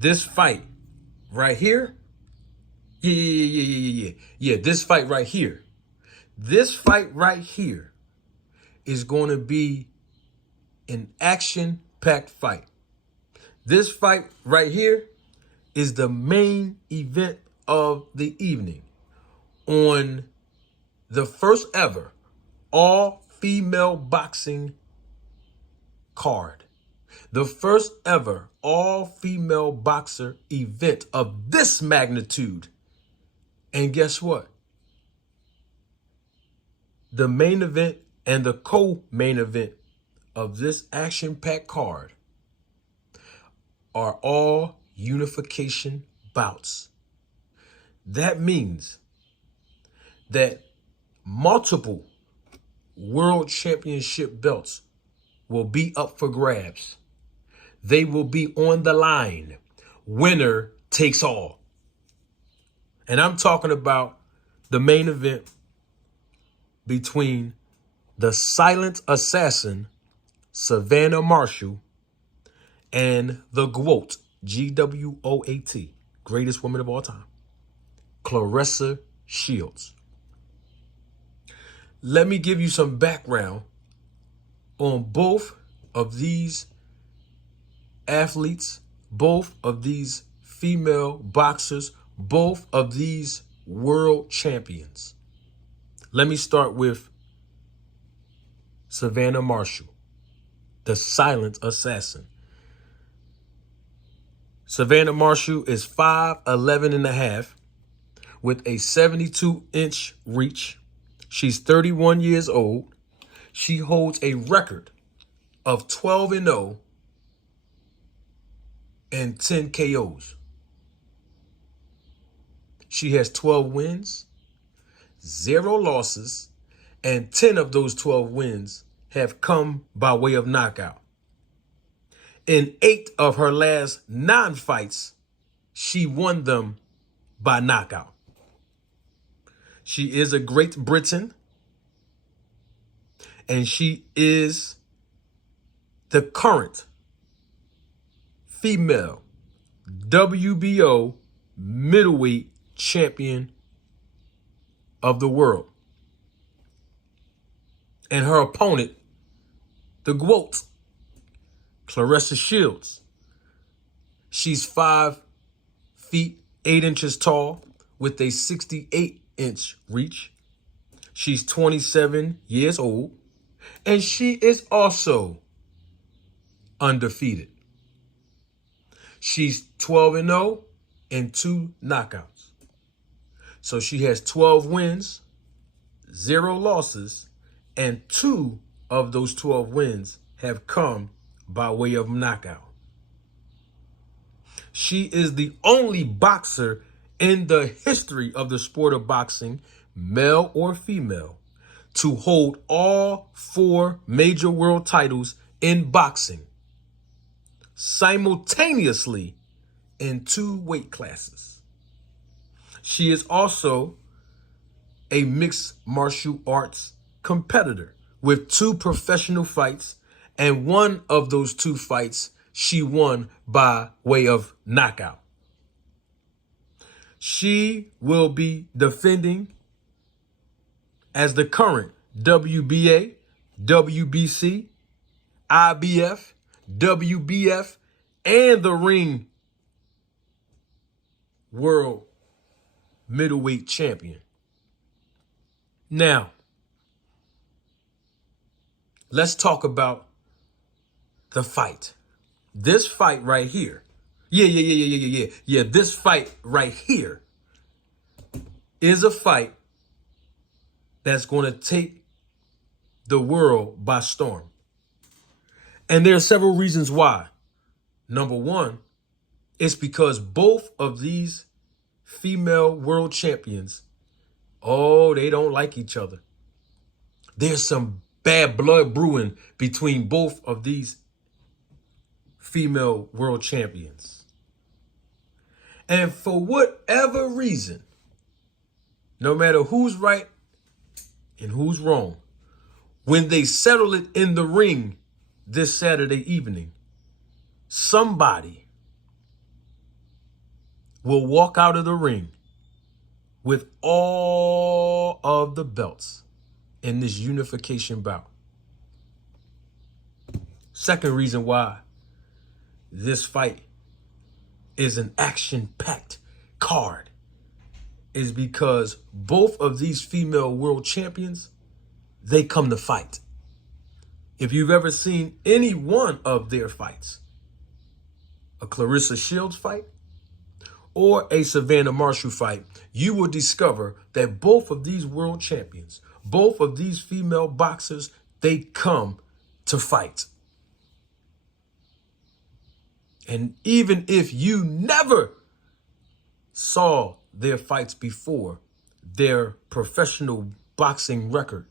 this fight right here, this fight right here. This fight right here is going to be an action-packed fight. This fight right here is the main event of the evening on the first ever all-female boxing card. The first ever all-female boxer event of this magnitude. And guess what? The main event and the co-main event of this action-packed card are all unification bouts. That means that multiple world championship belts will be up for grabs. They will be on the line. Winner takes all. And I'm talking about the main event between the silent assassin, Savannah Marshall, and the GWOAT, G-W-O-A-T, greatest woman of all time, Claressa Shields. Let me give you some background on both of these athletes, both of these female boxers, both of these world champions. Let me start with Savannah Marshall, the silent assassin. Savannah Marshall is 5'11" and a half with a 72-inch reach. She's 31 years old. She holds a record of 12-0 and 10 KOs. She has 12 wins, 0 losses, and 10 of those 12 wins have come by way of knockout. In 8 of her last 9 fights, she won them by knockout. She is a Great Britain, and she is the current female WBO Middleweight Champion of the world. And her opponent, the GWOAT, Claressa Shields. She's 5 feet 8 inches tall with a 68-inch reach. She's 27 years old, and she is also undefeated. She's 12-0 and 2 knockouts. So she has 12 wins, 0 losses, and 2 of those 12 wins have come by way of knockout. She is the only boxer in the history of the sport of boxing, male or female, to hold all 4 major world titles in boxing simultaneously in 2 weight classes. She is also a mixed martial arts competitor with 2 professional fights, and 1 of those 2 fights she won by way of knockout. She will be defending as the current WBA, WBC, IBF, WBF, and the Ring World Middleweight Champion. Now, let's talk about the fight. This fight right here. This fight right here is a fight that's going to take the world by storm. And there are several reasons why. Number one, it's because both of these female world champions, they don't like each other. There's some bad blood brewing between both of these female world champions. And for whatever reason, no matter who's right and who's wrong, when they settle it in the ring this Saturday evening, somebody will walk out of the ring with all of the belts in this unification bout. Second reason why this fight is an action-packed card is because both of these female world champions, they come to fight. If you've ever seen any one of their fights, a Claressa Shields fight or a Savannah Marshall fight, you will discover that both of these world champions, both of these female boxers, they come to fight. And even if you never saw their fights before, their professional boxing record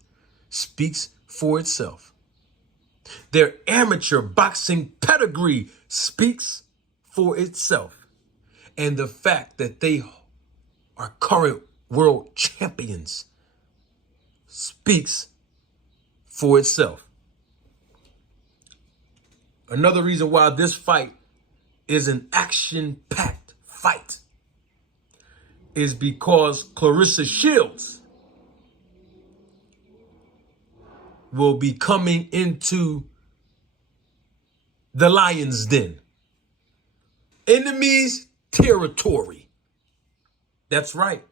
speaks for itself. Their amateur boxing pedigree speaks for itself. And the fact that they are current world champions speaks for itself. Another reason why this fight is an action-packed fight is because Claressa Shields will be coming into the lion's den. Enemy's territory. That's right.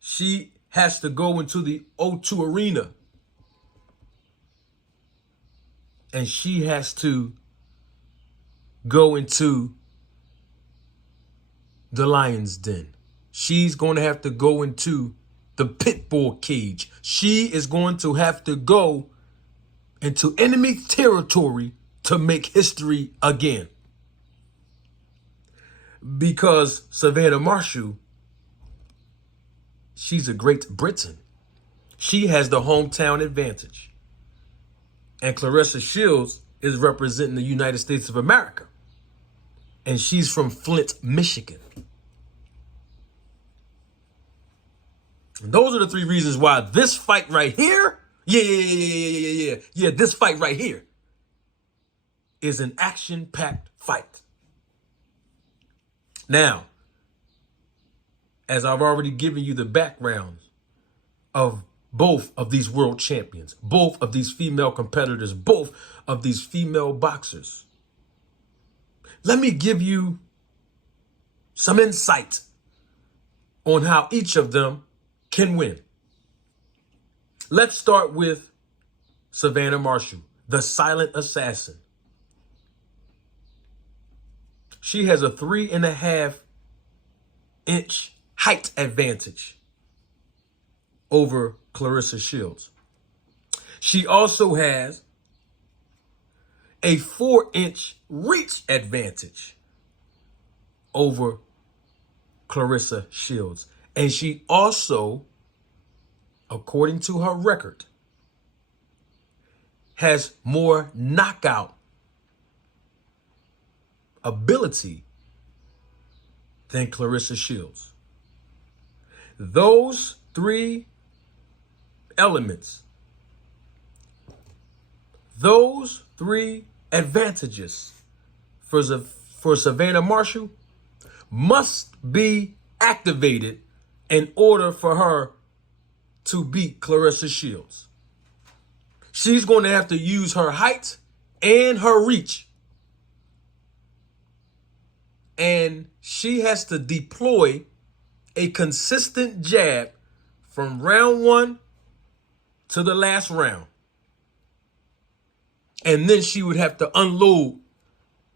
She has to go into the O2 arena. And she has to go into the lion's den. She's going to have to go into the pit bull cage. She is going to have to go into enemy territory to make history again. Because Savannah Marshall, she's a Great Britain. She has the hometown advantage. And Claressa Shields is representing the United States of America. And she's from Flint, Michigan. And those are the three reasons why this fight right here, this fight right here is an action-packed fight. Now, as I've already given you the background of both of these world champions, both of these female competitors, both of these female boxers, let me give you some insight on how each of them can win. Let's start with Savannah Marshall, the silent assassin. She has a 3.5-inch height advantage over Claressa Shields. She also has a 4-inch reach advantage over Claressa Shields. And she also, according to her record, has more knockout ability than Claressa Shields. Those three elements, those three advantages for Savannah Marshall must be activated in order for her to beat Claressa Shields. She's going to have to use her height and her reach. And she has to deploy a consistent jab from round 1 to the last round. And then she would have to unload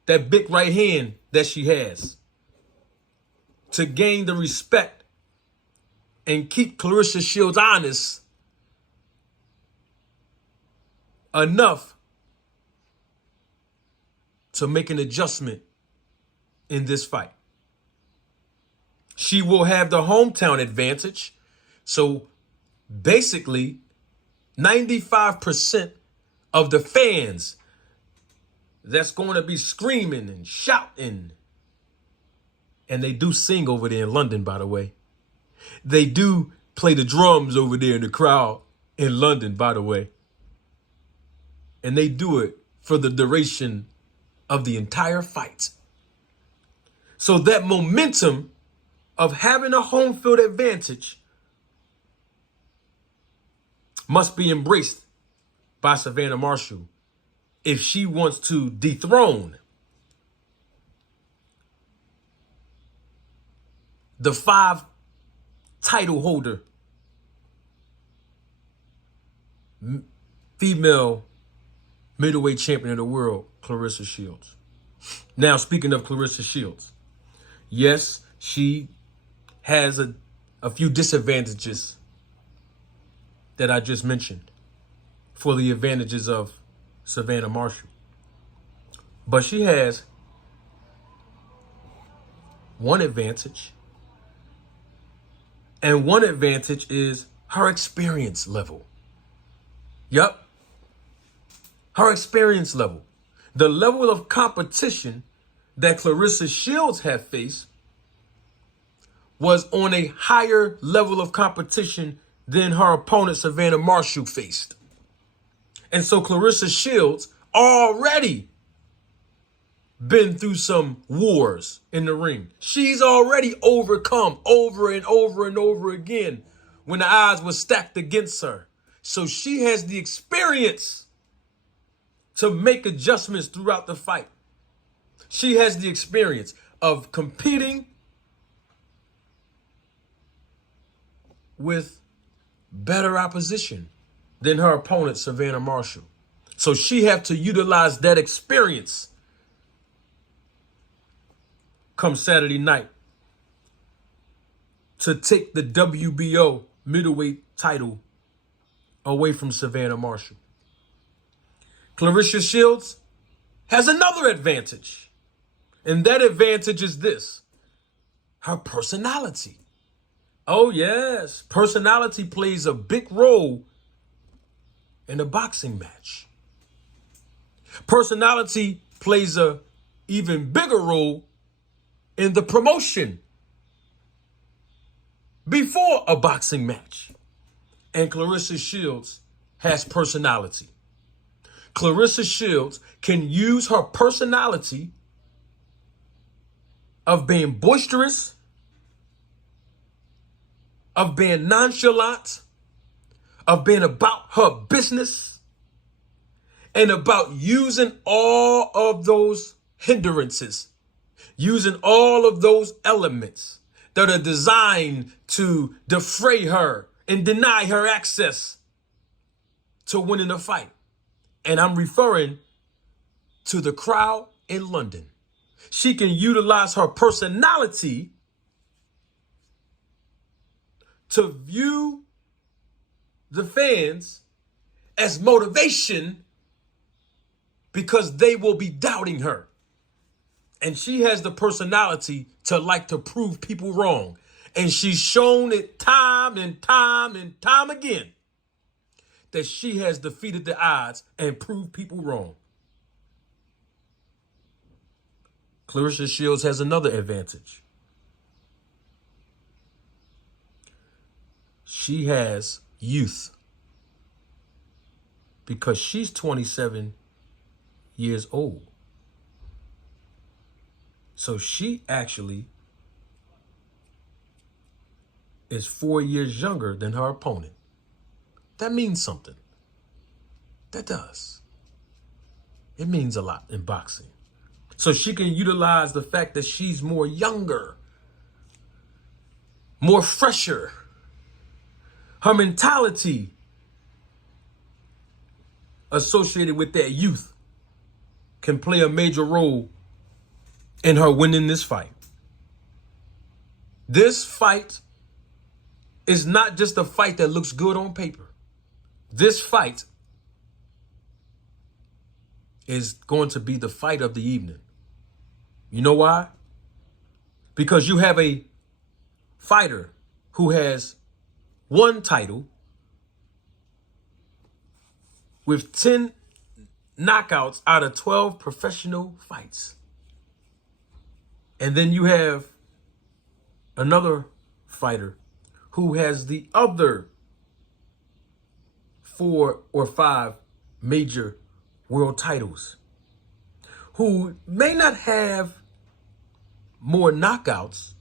that big right hand that she has to gain the respect and keep Claressa Shields honest enough to make an adjustment in this fight. She will have the hometown advantage. So basically, 95% of the fans that's going to be screaming and shouting, and they do sing over there in London, by the way. They do play the drums over there in the crowd in London, by the way. And they do it for the duration of the entire fight. So that momentum of having a home field advantage must be embraced by Savannah Marshall if she wants to dethrone the 5 title holder female middleweight champion of the world, Claressa Shields. Now, speaking of Claressa Shields, yes, she has a few disadvantages that I just mentioned for the advantages of Savannah Marshall. But she has one advantage. And one advantage is her experience level. Yup. Her experience level. The level of competition that Claressa Shields had faced was on a higher level of competition than her opponent Savannah Marshall faced. And so Claressa Shields already been through some wars in the ring. She's already overcome over and over and over again when the odds were stacked against her. So she has the experience to make adjustments throughout the fight. She has the experience of competing with better opposition than her opponent, Savannah Marshall. So she have to utilize that experience come Saturday night to take the WBO middleweight title away from Savannah Marshall. Claressa Shields has another advantage, and that advantage is this: her personality. Oh yes, personality plays a big role in a boxing match. Personality plays a even bigger role in the promotion before a boxing match. And Claressa Shields has personality. Claressa Shields can use her personality of being boisterous, of being nonchalant, of being about her business, and about using all of those hindrances, using all of those elements that are designed to defray her and deny her access to winning a fight. And I'm referring to the crowd in London. She can utilize her personality to view the fans as motivation because they will be doubting her. And she has the personality to like to prove people wrong. And she's shown it time and time and time again that she has defeated the odds and proved people wrong. Claressa Shields has another advantage. She has youth because she's 27 years old. So she actually is 4 years younger than her opponent. That means something. That does. It means a lot in boxing. So she can utilize the fact that she's more younger, more fresher. Her mentality associated with that youth can play a major role in her winning this fight. This fight is not just a fight that looks good on paper. This fight is going to be the fight of the evening. You know why? Because you have a fighter who has one title with 10 knockouts out of 12 professional fights. And then you have another fighter who has the other 4 or 5 major world titles, who may not have more knockouts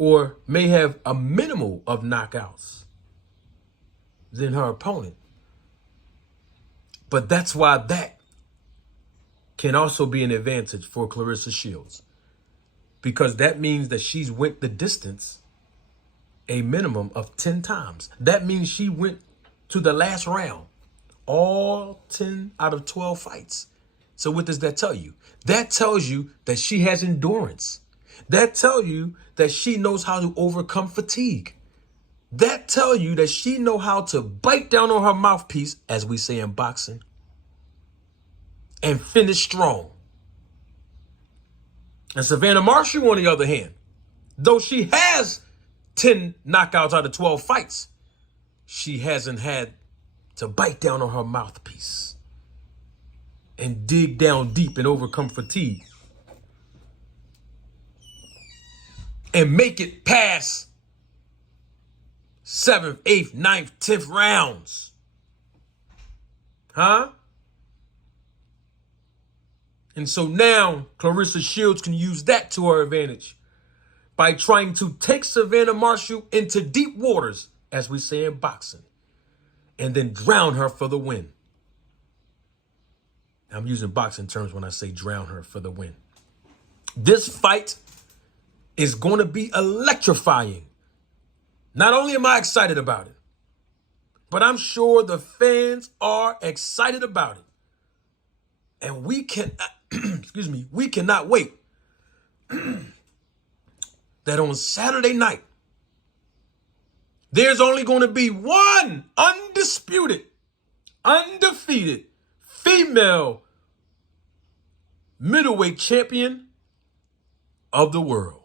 or may have a minimal of knockouts than her opponent. But that's why that can also be an advantage for Claressa Shields, because that means that she's went the distance a minimum of 10 times. That means she went to the last round, all 10 out of 12 fights. So what does that tell you? That tells you that she has endurance. That tells you that she knows how to overcome fatigue. That tells you that she knows how to bite down on her mouthpiece, as we say in boxing, and finish strong. And Savannah Marshall, on the other hand, though she has 10 knockouts out of 12 fights, she hasn't had to bite down on her mouthpiece and dig down deep and overcome fatigue and make it past 7th, 8th, 9th, 10th rounds. Huh? And so now Claressa Shields can use that to her advantage by trying to take Savannah Marshall into deep waters, as we say in boxing, and then drown her for the win. I'm using boxing terms when I say drown her for the win. This fight is going to be electrifying. Not only am I excited about it, but I'm sure the fans are excited about it. And we can, we cannot wait that on Saturday night, there's only going to be one undisputed, undefeated female middleweight champion of the world.